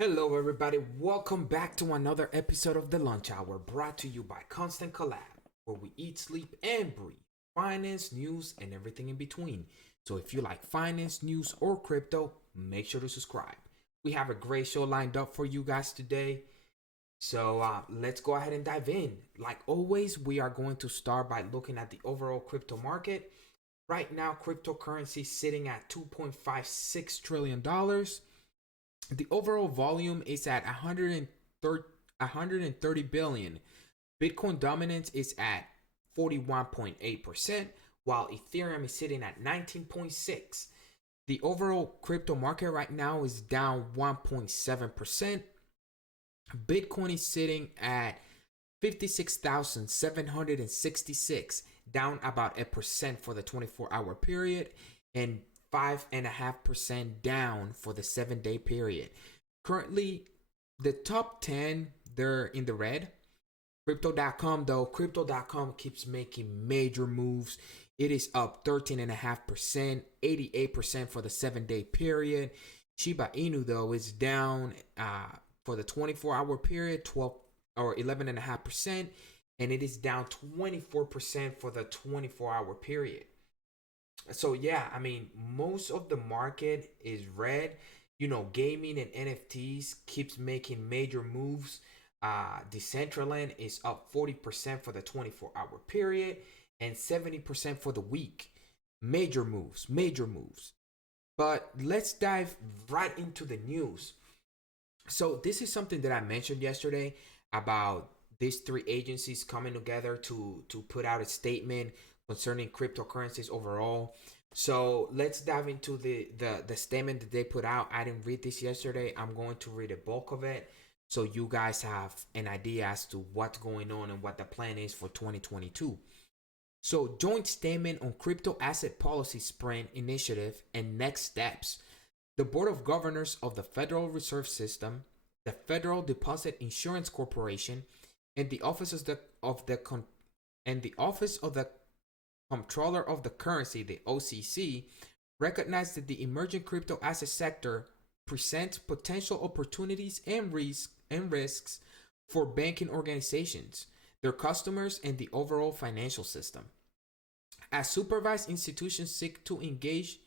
Hello, everybody. Welcome back to another episode of The Lunch Hour, brought to you by Constant Collab, where we eat, sleep, and breathe finance, news, and everything in between. So if you like finance, news, or crypto, make sure to subscribe. We have a great show lined up for you guys today. So let's go ahead and dive in. Like always, we are going to start by looking at the overall crypto market. Right now, cryptocurrency sitting at $2.56 trillion. The overall volume is at 130 billion. Bitcoin dominance is at 41.8%, while Ethereum is sitting at 19.6%. The overall crypto market right now is down 1.7%. Bitcoin is sitting at 56,766, down about 1% for the 24-hour period, and 5.5% down for the 7-day period. Currently, the top 10, they're in the red. Crypto.com keeps making major moves. It is up 13.5%, 88% for the 7-day period. Shiba Inu, though, is down for the 24-hour period, 11.5%, and it is down 24% for the 24-hour period. So yeah, I mean, most of the market is red. Gaming and NFTs keeps making major moves. Decentraland is up 40% for the 24-hour period and 70% for the week. Major moves, major moves. But let's dive right into the news. So this is something that I mentioned yesterday about these three agencies coming together to put out a statement concerning cryptocurrencies overall. So let's dive into the statement that they put out. I didn't read this yesterday. I'm going to read a bulk of it so you guys have an idea as to what's going on and what the plan is for 2022. So joint statement on crypto asset policy sprint initiative and next steps. The Board of Governors of the Federal Reserve System, the Federal Deposit Insurance Corporation, and the Office of the Comptroller of the Currency, the OCC, recognized that the emerging crypto asset sector presents potential opportunities and risks for banking organizations, their customers, and the overall financial system. As supervised institutions seek to engage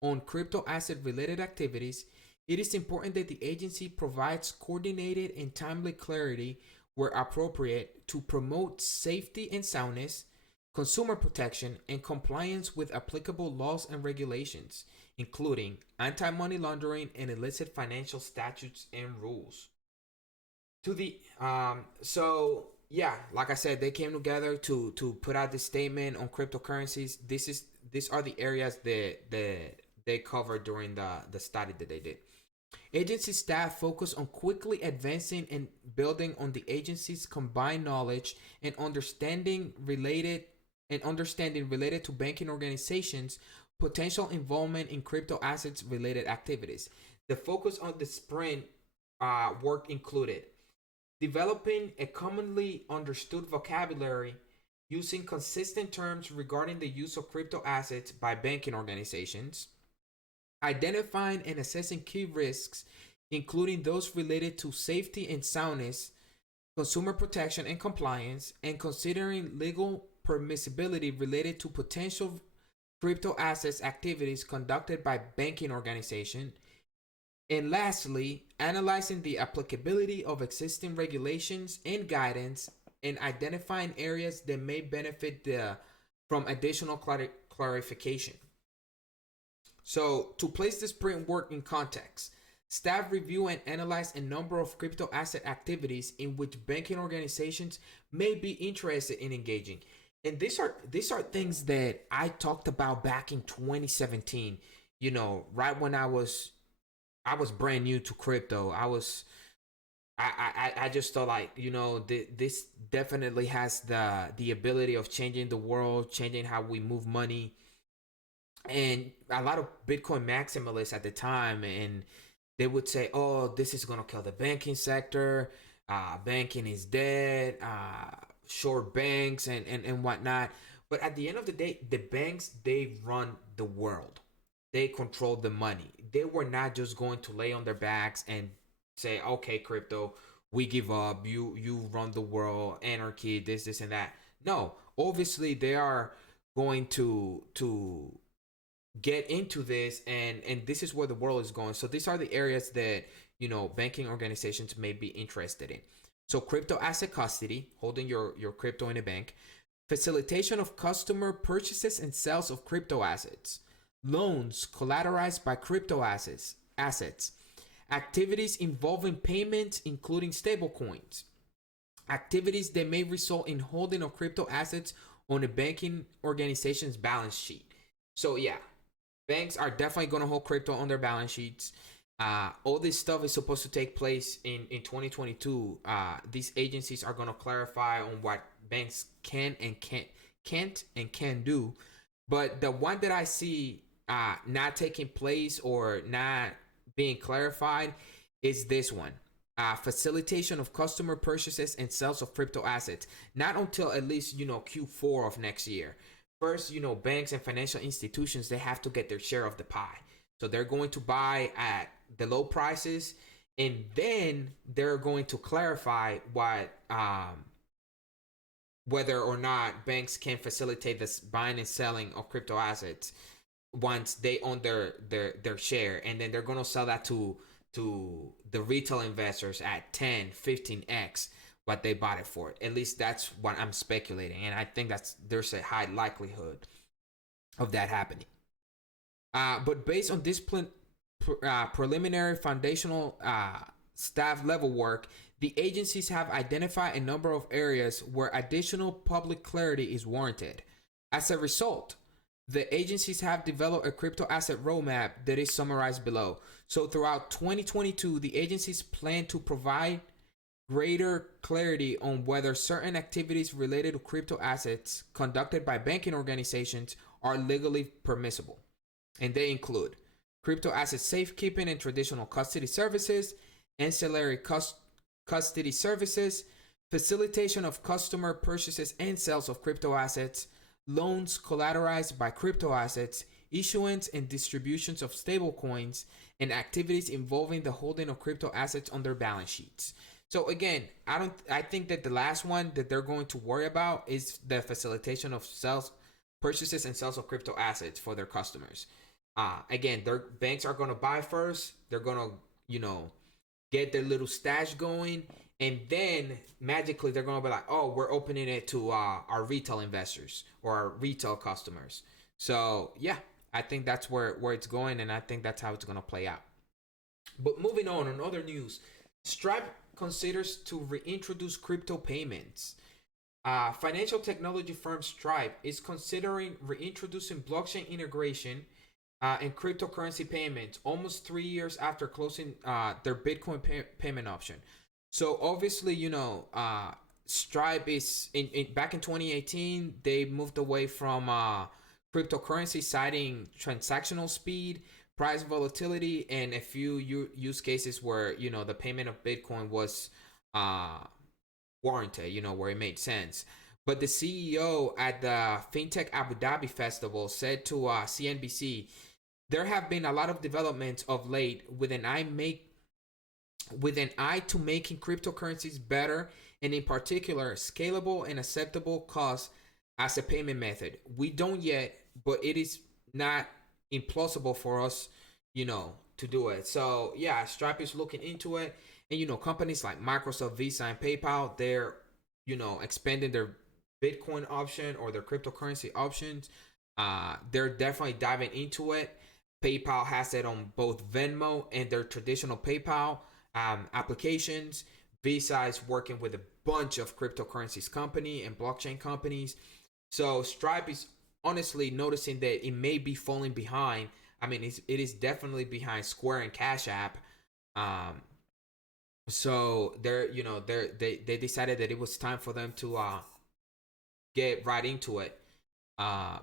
on crypto asset related activities, it is important that the agency provides coordinated and timely clarity where appropriate to promote safety and soundness, consumer protection, and compliance with applicable laws and regulations, including anti-money laundering and illicit financial statutes and rules. Like I said, they came together to put out this statement on cryptocurrencies. These are the areas that they covered during the study that they did. Agency staff focus on quickly advancing and building on the agency's combined knowledge and understanding related to banking organizations' potential involvement in crypto assets related activities. The focus on the sprint work included developing a commonly understood vocabulary using consistent terms regarding the use of crypto assets by banking organizations, identifying and assessing key risks, including those related to safety and soundness, consumer protection and compliance, and considering legal permissibility related to potential crypto assets activities conducted by banking organization. And lastly, analyzing the applicability of existing regulations and guidance and identifying areas that may benefit from additional clarification. So, to place this sprint work in context, staff review and analyze a number of crypto asset activities in which banking organizations may be interested in engaging. And these are things that I talked about back in 2017. Right when I was brand new to crypto. I just thought like, this definitely has the ability of changing the world, changing how we move money. And a lot of Bitcoin maximalists at the time, and they would say, oh, this is going to kill the banking sector. Banking is dead. Short banks and whatnot. But at the end of the day, the banks, they run the world. They control the money. They were not just going to lay on their backs and say, okay, crypto, we give up. You run the world, anarchy, this and that. No, obviously they are going to get into this, and this is where the world is going. So these are the areas that banking organizations may be interested in. So crypto asset custody, holding your crypto in a bank, facilitation of customer purchases and sales of crypto assets, loans collateralized by crypto assets, activities involving payments including stablecoins, activities that may result in holding of crypto assets on a banking organization's balance sheet. So yeah, banks are definitely going to hold crypto on their balance sheets. All this stuff is supposed to take place in 2022. These agencies are going to clarify on what banks can and can't do. But the one that I see not taking place or not being clarified is this one. Facilitation of customer purchases and sales of crypto assets. Not until at least Q4 of next year. First, banks and financial institutions, they have to get their share of the pie. So they're going to buy at the low prices, and then they're going to clarify what whether or not banks can facilitate this buying and selling of crypto assets once they own their share, and then they're going to sell that to the retail investors at 10-15x what they bought it for. At least that's what I'm speculating, and I think there's a high likelihood of that happening. But based on this preliminary foundational staff level work, the agencies have identified a number of areas where additional public clarity is warranted. As a result, the agencies have developed a crypto asset roadmap that is summarized below. So throughout 2022, the agencies plan to provide greater clarity on whether certain activities related to crypto assets conducted by banking organizations are legally permissible. And they include crypto asset safekeeping and traditional custody services, ancillary custody services, facilitation of customer purchases and sales of crypto assets, loans collateralized by crypto assets, issuance and distributions of stablecoins, and activities involving the holding of crypto assets on their balance sheets. So again, I think that the last one that they're going to worry about is the facilitation of purchases and sales of crypto assets for their customers. Again, their banks are going to buy first. They're going to, get their little stash going. And then magically they're going to be like, oh, we're opening it to our retail investors or our retail customers. So yeah, I think that's where it's going. And I think that's how it's going to play out. But moving on other news, Stripe considers to reintroduce crypto payments. Financial technology firm Stripe is considering reintroducing blockchain integration and cryptocurrency payments almost 3 years after closing their Bitcoin payment option. So obviously, Stripe is back in 2018, they moved away from cryptocurrency, citing transactional speed, price volatility, and a few use cases where the payment of Bitcoin was warranted, where it made sense. But the CEO at the FinTech Abu Dhabi Festival said to CNBC, there have been a lot of developments of late with an eye to making cryptocurrencies better, and in particular scalable and acceptable cost as a payment method. We don't yet, but it is not implausible for us, to do it. So yeah, Stripe is looking into it, and companies like Microsoft, Visa, and PayPal, they're expanding their Bitcoin option or their cryptocurrency options. They're definitely diving into it. PayPal has it on both Venmo and their traditional PayPal applications. Visa is working with a bunch of cryptocurrencies company and blockchain companies. So Stripe is honestly noticing that it may be falling behind. I mean, it is definitely behind Square and Cash App. So they decided that it was time for them to get right into it.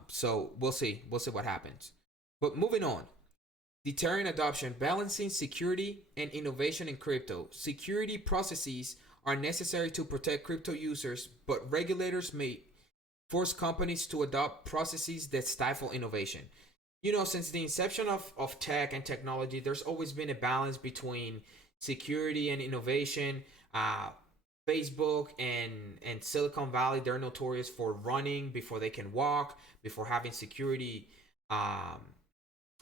So we'll see what happens. But moving on, Deterring Adoption, balancing security and innovation in crypto. Security processes are necessary to protect crypto users, but regulators may force companies to adopt processes that stifle innovation. Since the inception of tech and technology, there's always been a balance between, security and innovation. Facebook and Silicon Valley, they're notorious for running before they can walk, before having um,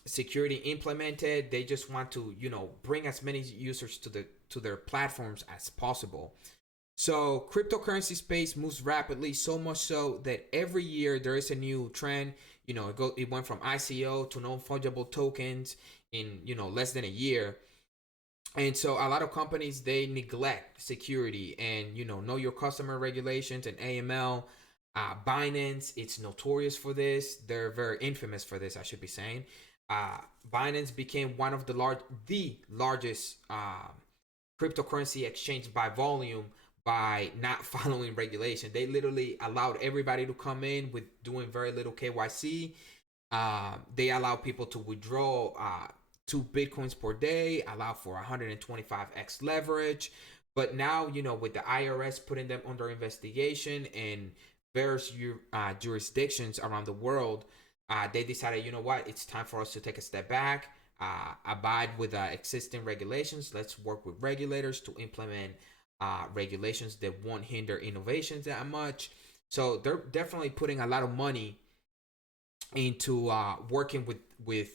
security implemented. They just want to, bring as many users to their platforms as possible. So cryptocurrency space moves rapidly, so much so that every year there is a new trend. It went from ICO to non-fungible tokens in less than a year. And so a lot of companies, they neglect security and know your customer regulations and AML. Binance, it's notorious for this. They're very infamous for this, I should be saying. Binance became one of the largest cryptocurrency exchange by volume by not following regulation. They literally allowed everybody to come in with doing very little KYC. They allow people to withdraw 2 Bitcoins per day, allow for 125x leverage. But now, with the IRS putting them under investigation and various jurisdictions around the world, they decided, what, it's time for us to take a step back, abide with existing regulations. Let's work with regulators to implement regulations that won't hinder innovations that much. So they're definitely putting a lot of money into working with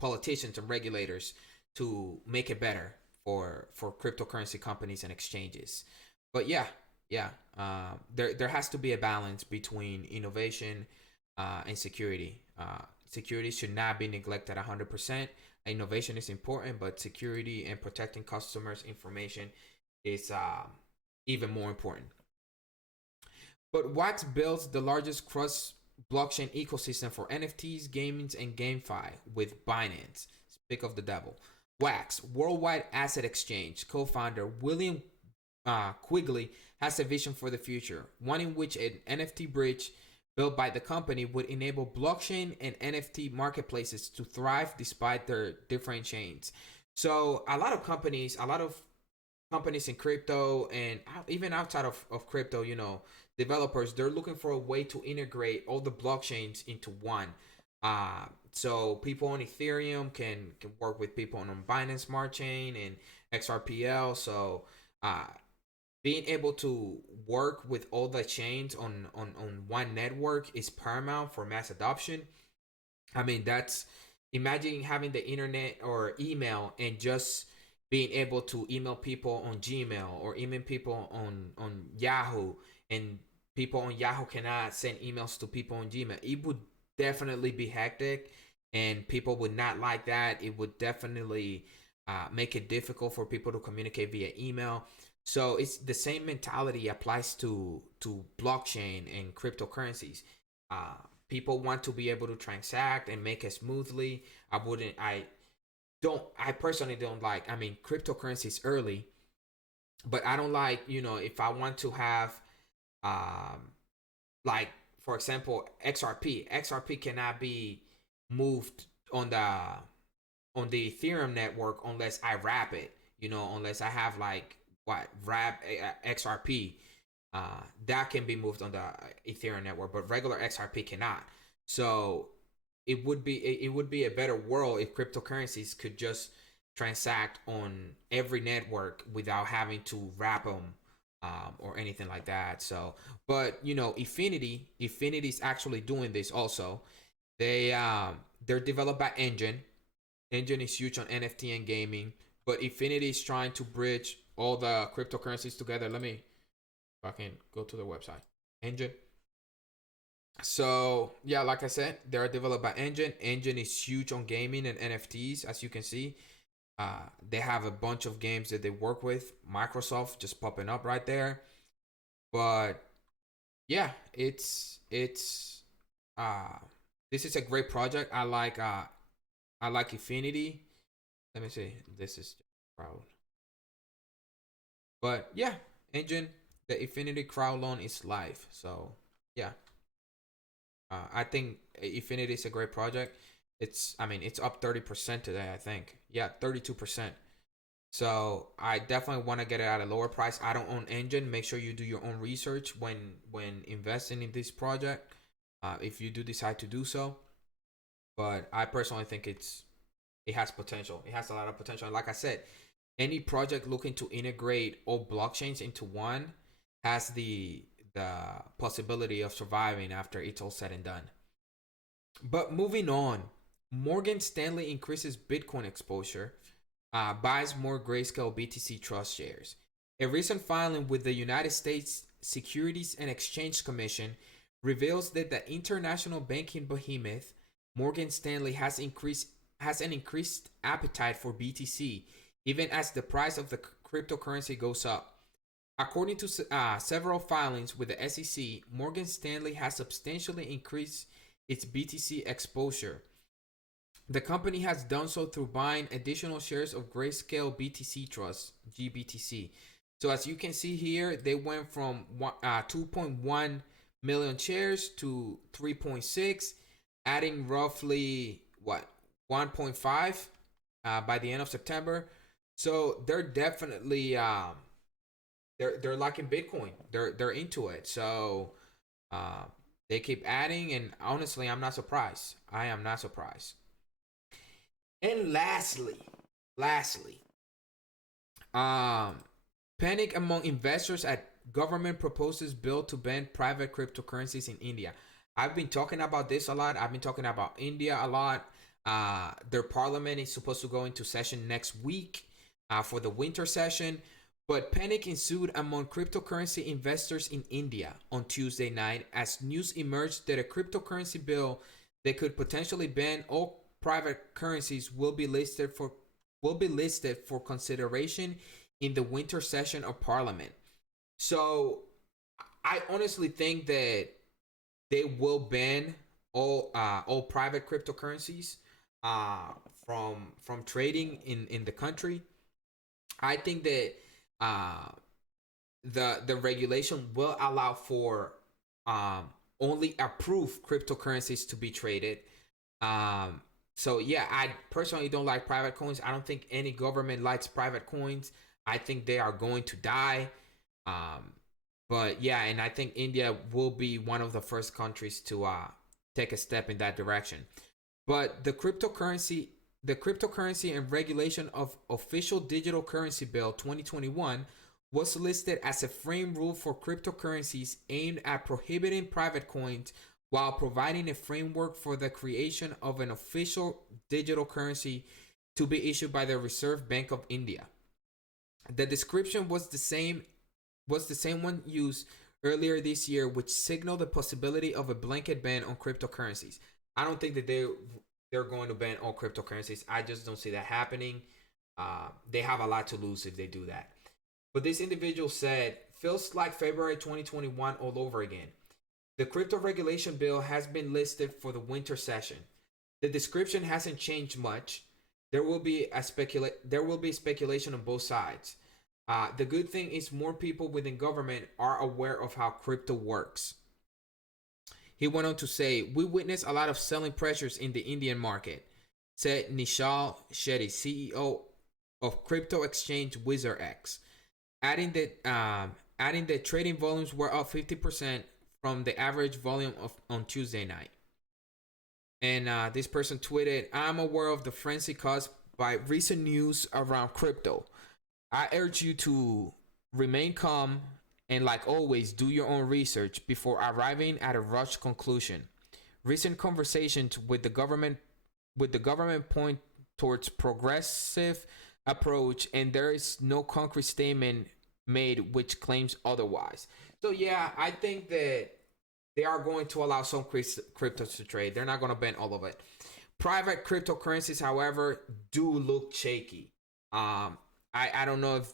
politicians and regulators to make it better for cryptocurrency companies and exchanges. But there has to be a balance between innovation and security. Security should not be neglected 100%. Innovation is important, but security and protecting customers' information is even more important. But Wax builds the largest cross blockchain ecosystem for NFTs, gaming, and GameFi with Binance. Speak of the devil. Wax, Worldwide Asset Exchange co-founder William Quigley has a vision for the future, one in which an NFT bridge built by the company would enable blockchain and NFT marketplaces to thrive despite their different chains. So a lot of companies in crypto and even outside of crypto, developers, they're looking for a way to integrate all the blockchains into one. So people on Ethereum can work with people on Binance Smart Chain and XRPL. So being able to work with all the chains on one network is paramount for mass adoption. I mean, that's, imagine having the internet or email and just being able to email people on Gmail or email people on Yahoo, and people on Yahoo cannot send emails to people on Gmail. It would definitely be hectic and people would not like that. It would definitely make it difficult for people to communicate via email. So it's the same mentality applies to blockchain and cryptocurrencies. People want to be able to transact and make it smoothly. I personally don't like, I mean, cryptocurrency is early, but I don't like, if I want to have, like, for example, XRP cannot be moved on the Ethereum network unless I wrap it, unless I have like wrap XRP, that can be moved on the Ethereum network, but regular XRP cannot. So it would be a better world if cryptocurrencies could just transact on every network without having to wrap them or anything like that. So, but Infinity is actually doing this also. They're developed by Engine. Engine is huge on NFT and gaming, but Infinity is trying to bridge all the cryptocurrencies together. Let me, if I can go to the website, Engine. So yeah, like I said, they're developed by Engine. Engine is huge on gaming and NFTs, as you can see. They have a bunch of games that they work with. Microsoft just popping up right there. But yeah, it's this is a great project. I like Infinity. Let me see. This is crowd. But yeah, Engine, the Infinity crowd loan is live. So yeah. I think Infinity is a great project. It's up 30% today, I think. Yeah, 32%. So I definitely want to get it at a lower price. I don't own Engine. Make sure you do your own research when investing in this project, if you do decide to do so. But I personally think it has potential. It has a lot of potential. And like I said, any project looking to integrate all blockchains into one has the possibility of surviving after it's all said and done. But moving on, Morgan Stanley increases Bitcoin exposure, buys more Grayscale BTC Trust shares. A recent filing with the United States Securities and Exchange Commission reveals that the international banking behemoth Morgan Stanley has an increased appetite for BTC, even as the price of the cryptocurrency goes up. According to several filings with the SEC, Morgan Stanley has substantially increased its BTC exposure. The company has done so through buying additional shares of Grayscale BTC Trust, GBTC. So as you can see here, they went from 2.1 million shares to 3.6, adding roughly 1.5 by the end of September. So they're definitely they're liking Bitcoin. They're into it. So they keep adding, and honestly, I'm not surprised. I am not surprised. And lastly, panic among investors at government proposes bill to ban private cryptocurrencies in India. I've been talking about this a lot. I've been talking about India a lot. Their parliament is supposed to go into session next week for the winter session. But panic ensued among cryptocurrency investors in India on Tuesday night as news emerged that a cryptocurrency bill that could potentially ban all private currencies will be listed for consideration in the winter session of Parliament. So I honestly think that they will ban all private cryptocurrencies from trading in the country. I think that the regulation will allow for only approved cryptocurrencies to be traded. So yeah, I personally don't like private coins. I don't think any government likes private coins. I think they are going to die. But yeah, and I think India will be one of the first countries to take a step in that direction. But the cryptocurrency and regulation of official digital currency bill 2021 was listed as a frame rule for cryptocurrencies aimed at prohibiting private coins while providing a framework for the creation of an official digital currency to be issued by the Reserve Bank of India. The description was the same one used earlier this year, which signaled the possibility of a blanket ban on cryptocurrencies. I don't think that they're going to ban all cryptocurrencies. I just don't see that happening. They have a lot to lose if they do that. But this individual said, feels like February 2021 all over again. The crypto regulation bill has been listed for the winter session. The description hasn't changed much. There will be speculation on both sides. The good thing is more people within government are aware of how crypto works. He went on to say, we witness a lot of selling pressures in the Indian market, said Nishal Shetty, CEO of crypto exchange WizardX, adding that trading volumes were up 50% from the average volume on Tuesday night. And this person tweeted, I'm aware of the frenzy caused by recent news around crypto. I urge you to remain calm and, like always, do your own research before arriving at a rushed conclusion. Recent conversations with the government point towards progressive approach, and there is no concrete statement made which claims otherwise. So yeah, I think that they are going to allow some cryptos to trade. They're not going to ban all of it. Private cryptocurrencies, however, do look shaky. I don't know if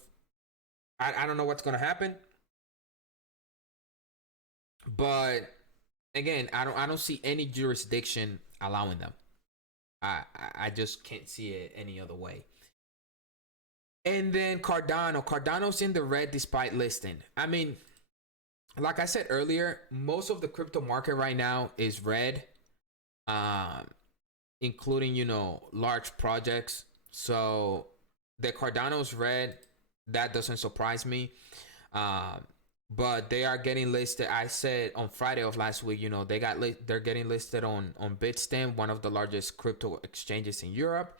I don't know what's going to happen, but again, I don't see any jurisdiction allowing them. I just can't see it any other way. And then Cardano's in the red despite listing. I mean, like I said earlier, most of the crypto market right now is red, including, large projects. So the Cardano's red, that doesn't surprise me. But they are getting listed. I said on Friday of last week, they're getting listed on Bitstamp, one of the largest crypto exchanges in Europe.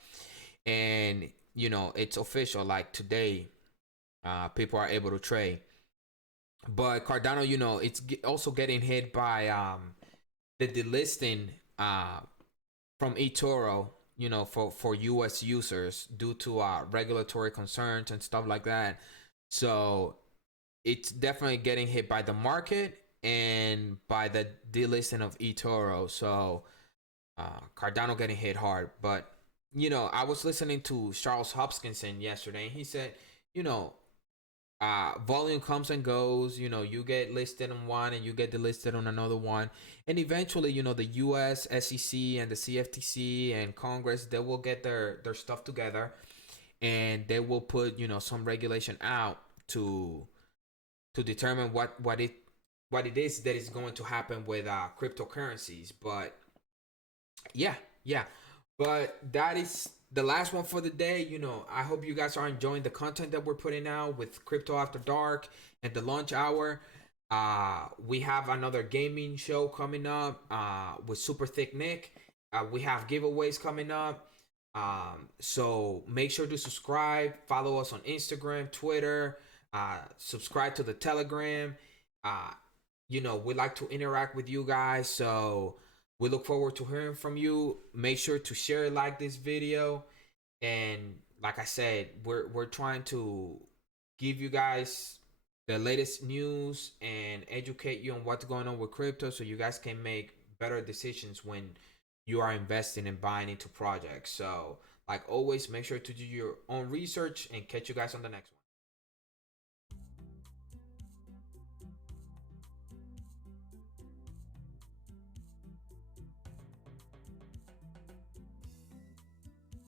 And you know, it's official. Like today, people are able to trade. But Cardano, you know, it's also getting hit by the delisting from eToro, you know, for US users due to regulatory concerns and stuff like that. So it's definitely getting hit by the market and by the delisting of eToro. So Cardano getting hit hard. But you know, I was listening to Charles Hopkinson yesterday, and he said, you know, volume comes and goes. You know, you get listed on one and you get delisted on another one, and eventually, you know, the U.S. SEC and the CFTC and Congress, they will get their stuff together, and they will put, you know, some regulation out to determine what it is that is going to happen with cryptocurrencies. But yeah, yeah. But that is the last one for the day. You know, I hope you guys are enjoying the content that we're putting out with Crypto After Dark and the launch hour. We have another gaming show coming up with Super Thick Nick. We have giveaways coming up. So make sure to subscribe, follow us on Instagram, Twitter, subscribe to the Telegram. Uh, you know, we like to interact with you guys. So we look forward to hearing from you. Make sure to share, like this video, and like I said, we're trying to give you guys the latest news and educate you on what's going on with crypto, so you guys can make better decisions when you are investing and buying into projects. So, like always, make sure to do your own research, and catch you guys on the next one.